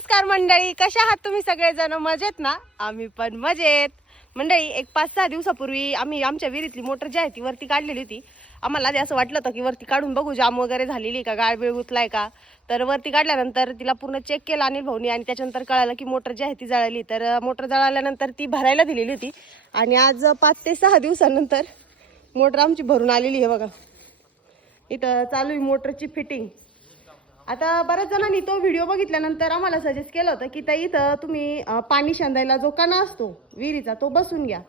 नमस्कार मंडळी कशा आहात तुम्ही सगळेजण? मजेत ना? आम्ही पण मजेत. मंडळी एक पाच सहा दिवसापूर्वी आम्ही आमच्या विहिरीतली मोटर जी आहे ती वरती काढलेली होती. आम्हाला आधी असं वाटलं होतं की वरती काढून बघू जाम वगैरे झालेली का गाळ बिळ गुतलाय का? तर वरती काढल्यानंतर तिला पूर्ण चेक केला अनिल भाऊनी आणि त्याच्यानंतर कळालं की मोटर जी आहे ती जळाली. तर मोटर जळाल्यानंतर ती भरायला दिलेली होती. आणि आज पाच ते सहा दिवसानंतर मोटर आमची भरून आलेली आहे बघा. इथं चालू आहे मोटरची फिटिंग आता बऱ्याच जणांनी तो व्हिडिओ बघितल्यानंतर आम्हाला सजेस्ट केलं होतं की ताई इथं तुम्ही पाणी शांदायला जो कणा असतो विहिरीचा तो बसून घ्या.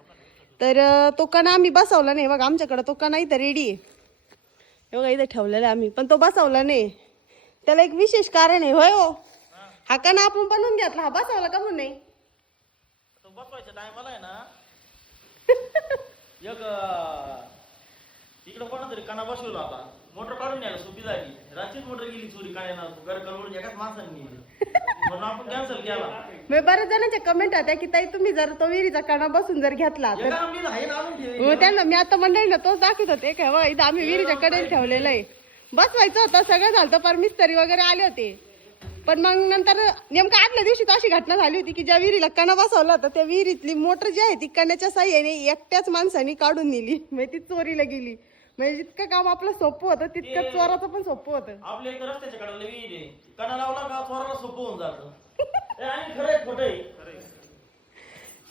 तर तो कणा आम्ही बसवला नाही. बघा आमच्याकडं तो कणा इथं रेडी आहे. बघा इथं ठेवलेला आहे आम्ही. पण तो बसवला नाही. त्याला एक विशेष कारण आहे. होय हो? हा कणा आपण बनवून घेतला. हा बसवला का म्हणून नाही तो बसवायच्या टायमाला आहे ना. एक अं, इकडं कोणा बसवला होता. मोटर काढून न्यायला सोपी रात्रीच मोटर गेली चोरी काढायला घर करून एकाच माणसाने म्हणून आपण कॅन्सल केला. मग बऱ्याच जणांच्या कमेंट होत्या की ताई तुम्ही जर तो विहिरीचा कणा बसून जर घेतला तर? एका आमची आहे ना अजून ठेवली. हो त्यांना मी आता मंडळीला तोच दाखवत होते. काय बघा इथं आम्ही विहिरीच्या कडेला ठेवलेलं आहे. बसवायचं होतं सगळं झालं पर मिस्त्री वगैरे आले होते. पण मग नंतर नेमकं आदल्या दिवशी तर अशी घटना झाली होती की ज्या विहिरीला कणा बसवला होता त्या विहिरीतली मोटर जी आहे ती कण्याच्या साह्याने एकट्याच माणसाने काढून नेली. म्हणजे ती चोरीला गेली. म्हणजे जितकं काम आपलं सोपं होतं तितकं चोराचं पण सोपं होतं. आपल्या इथं रस्त्याच्या कडाला विहीर आहे. कणा लावला का चोराला सोपं होऊन जातं. आणि खरं आहे खोटं आहे.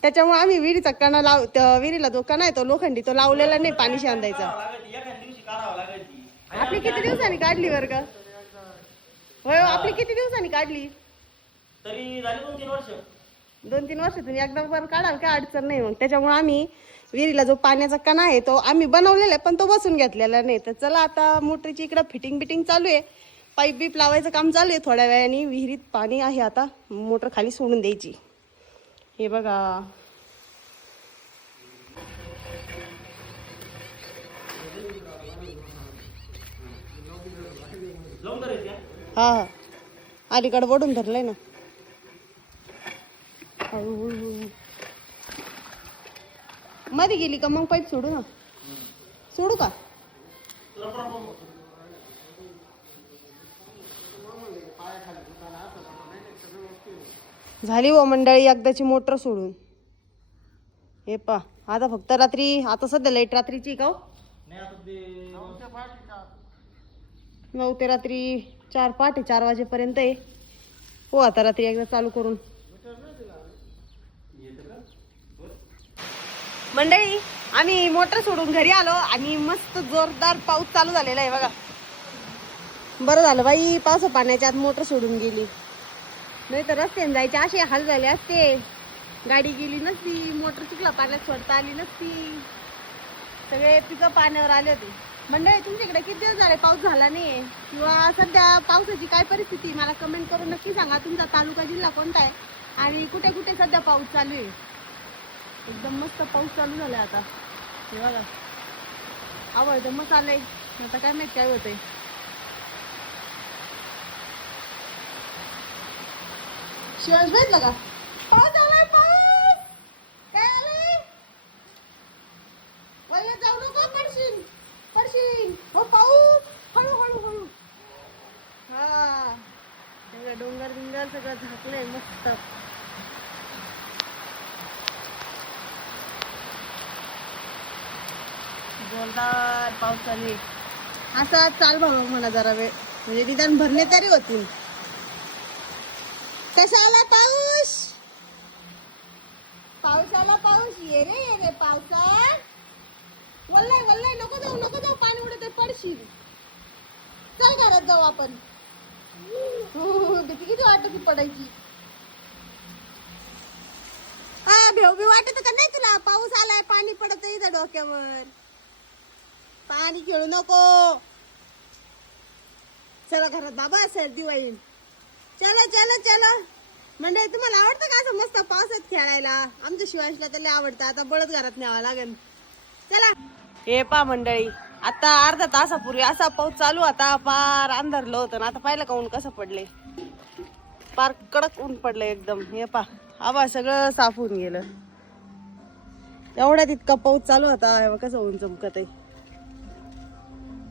त्याच्यामुळे आम्ही विहिरीचा कणा लाव त्या विहिरीला जो कणा आहे तो लोखंडी तो लावलेला नाही पाणी शांदायचा काढावं लागायची एखाद्या दिवशी काढावं लागायची. आपली किती दिवसांनी काढली वर्ग होय हो, आपली किती दिवसांनी काढली? तरी झाली दोन तीन वर्ष. दोन तीन वर्षातून एकदा वर काढाल काय अडचण नाही मग. त्याच्यामुळे आम्ही विहिरीला जो पाण्याचा कणा आहे तो आम्ही बनवलेला आहे पण तो बसून घेतलेला नाही. तर चला आता मोटरची इकडं फिटिंग बिटिंग चालू आहे. पाईप बीप लावायचं काम चालू आहे थोड्या वेळाने. विहिरीत पाणी आहे आता. मोटर खाली सोडून द्यायची. हे बघा. लावून करायची हा हा. अलीकडं वडून धरलंय ना. मध्ये गेली का मग पाईप सोडू ना. सोडू का? झाली व मंडळी एकदाची मोटर सोडून. हे पा आता फक्त रात्री आता सध्या लाइट रात्रीची का हो? नऊ ते रात्री. चार पहाटे चार वाजेपर्यंत आहे. हो आता रात्री एकदा चालू करून. मंडळी आम्ही मोटर सोडून घरी आलो आणि मस्त जोरदार पाऊस चालू झालेला आहे बघा. बरं झालं बाई पावसा पाण्याच्या आत मोटर सोडून गेली. नाही तर रस्त्याने जायचे असे हाल झाले असते. गाडी गेली नसती मोटर चुकला पाण्यात सोडता आली नसती. सगळे पिकं पाण्यावर आले होते. मंडळी तुमच्याकडे किती दिवस झाले पाऊस झाला नाही किंवा सध्या पावसाची काय परिस्थिती मला कमेंट करून नक्की सांगा. तुमचा तालुका जिल्हा कोणता आहे? आणि कुठे कुठे सध्या पाऊस चालू आहे? एकदम मस्त पाऊस चालू झाला आता. हे बघा. आवडतं मग आलंय आता काय माहिती काय होतंय. शिवाय भेटलं का पाऊस आलाय पाऊस काय आलंय वया जाऊ नको पडशील पडशील हो पाऊस हळू हळू हळू हा सगळं बिंगर सगळं झाकलंय मस्त. जोरदार आहे. असा चाल भाऊ म्हणा जरा वेळ. म्हणजे निदान भरणे तरी होतील. कसा आला पाऊस? पाऊस आला पाऊस? ये रे ये रे पावसात. वल्लाय वल्लाय नको जाऊ नको जाऊ पाणी उडत पडशील. चल घरात जाऊ आपण. भीती किती वाटत पडायची? हा भेव वाटत का नाही तुला? पाऊस आलाय पाणी पडत इथं डोक्यावर. पाणी खेळू नको. चला घरात बाबा सर्दी होईल चला चला चला. मंडळी तुम्हाला आवडतं का असं मस्त पावसात खेळायला? आमच्या शिवाशला त्याला आवडतं. आता बळत घरात न्यावं लागेल. चला. हे पा मंडळी आता अर्धा तासापूर्वी असा पाऊस चालू आता पार अंधारलं होतं ना. आता पाहिलं का ऊन कसं पडले पार कडक ऊन पडलं एकदम. हे पा आबा सगळं साफ होऊन गेलं. एवढ्यात इतका पाऊस चालू होता कसं ऊन चमकत आहे?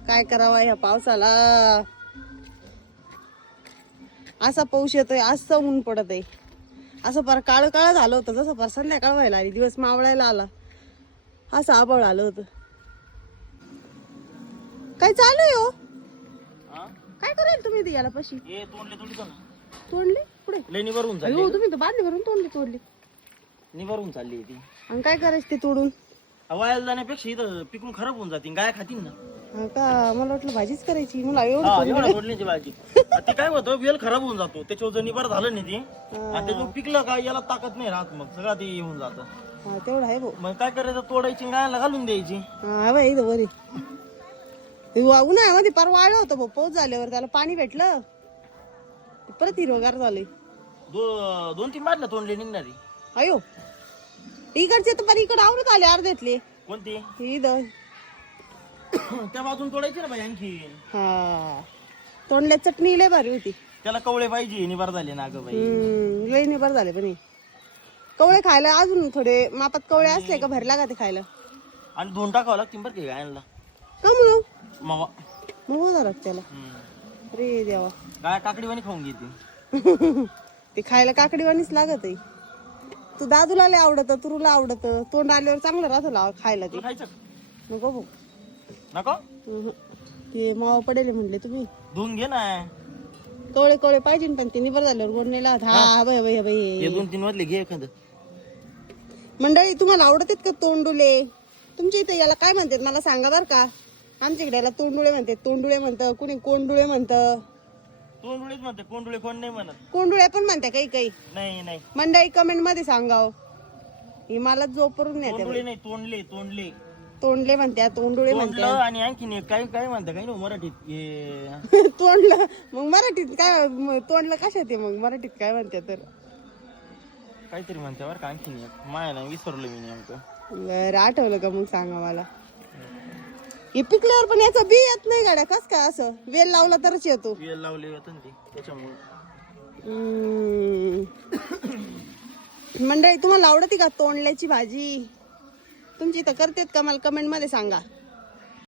काय करावं ह्या पावसाला? असा पाऊस येतोय असं ऊन पडत आहे. असं फार काळ काळ झालं होतं जसं फार संध्याकाळ व्हायला आली दिवस मावळायला आला. असं आबळ आलं होतं. काय चालू आहे हो? काय करायला तुम्ही याला पशी? तोंडले पुढे लय निवारून चालली अयो तुम्ही तर बादली भरून तोडली तोडली. निवारून चालली ती. आणि काय करायचं ते तोडून? वायाला जाण्यापेक्षा इथं पिकून खराब होऊन जातील गाय खातील ना. हा का? मला वाटलं भाजीच करायची. मला हा एवढं एवढं तोडण्याची भाजी. ते काय होतं वेल खराब होऊन जातो. त्याच्यावर जर निवार झालं नाही ते आणि त्याच्यावर पिकलं का याला ताकद नाही राहत मग. सगळं ते येऊन जातं. हा तेवढं आहे भाऊ. मग काय करायचं? तोडायची गायला घालून द्यायची. हा बाई इथं वरी. उन्हाळ्यामध्ये पार वाळलं होतं भाऊ पाऊस झाल्यावर त्याला पाणी भेटलं. ते परत हिरवगार झाले दो दोन तीन बादल्या तोंडले निघणारी. अयो. इकडचे तर पर इकडे आवडत आले अर्ध्यातले. कोणती? इथं. त्या बाजून तोडायची ना बाई आणखी. हा. तोंडल्या चटणी लय भारी होती. त्याला कवळे पाहिजे निवार झाले ना ग बाई. हम्म लय निबर झाले पण हे. कवळे खायला अजून थोडे मापात कवळे असले का भरला का ते खायला. आणि धुवून टाकावं लागतील बरं का मावा. हो झालं त्याला. अरे देवा. गाय काकडीवाणी खाऊन घेते ते. खायला काकडीवाणीच लागत आहे. तू दादूला लय आवडत तुरूला आवडत. तोंड आल्यावर चांगलं राहतं लाव खायला ते. खायचं? नको भाऊ. नको. ते मावा पडेल म्हणले तुम्ही. धुवून घे ना. कवळे कवळे पाहिजे पण ते निबर झाल्यावर गोड नाही लागत. हा बाय बाय बाय हे दोन तीन मधले घे एखादं. मंडळी तुम्हाला आवडतात का तोंडुले? तुमच्या इथे याला काय म्हणतात? मला सांगा बर का. आमच्या इकडे याला तोंडुळे म्हणतात तोंडुळे म्हणतं कुणी कोंडुळे म्हणतं. तोंडुळेच म्हणते कोंडुळे कोण नाही म्हणत. कोंडुळे पण म्हणतात काही काही. नाही नाही. मंडळी कमेंटमध्ये सांगाव. ही मला जोपरून नेते तोंडुळे नाही तोंडले तोंडले. तोंडले म्हणतात तोंडुळे तोंडलं आणि आणखीन एक काय काय म्हणते काही नाही मराठीत हे. तोंडलं मग मराठीत काय म- तोंडलं कशात आहे मग? मराठीत काय म्हणतात तर? काहीतरी म्हणते बरं का आणखीन एक. माया नाही विसरलो मी नेमकं. बरं आठवलं का मग सांगा मला? हे पिकल्यावर पण याचा बी येत नाही गाड्या. कस काय असं? वेल लावला तरच येतो. वेल लावले होतं ना ते त्याच्यामुळे. हम्म. मंडळी तुम्हाला आवडते का तोंडल्याची भाजी? तुमची इथं करतेत का? मला कमेंटमध्ये सांगा.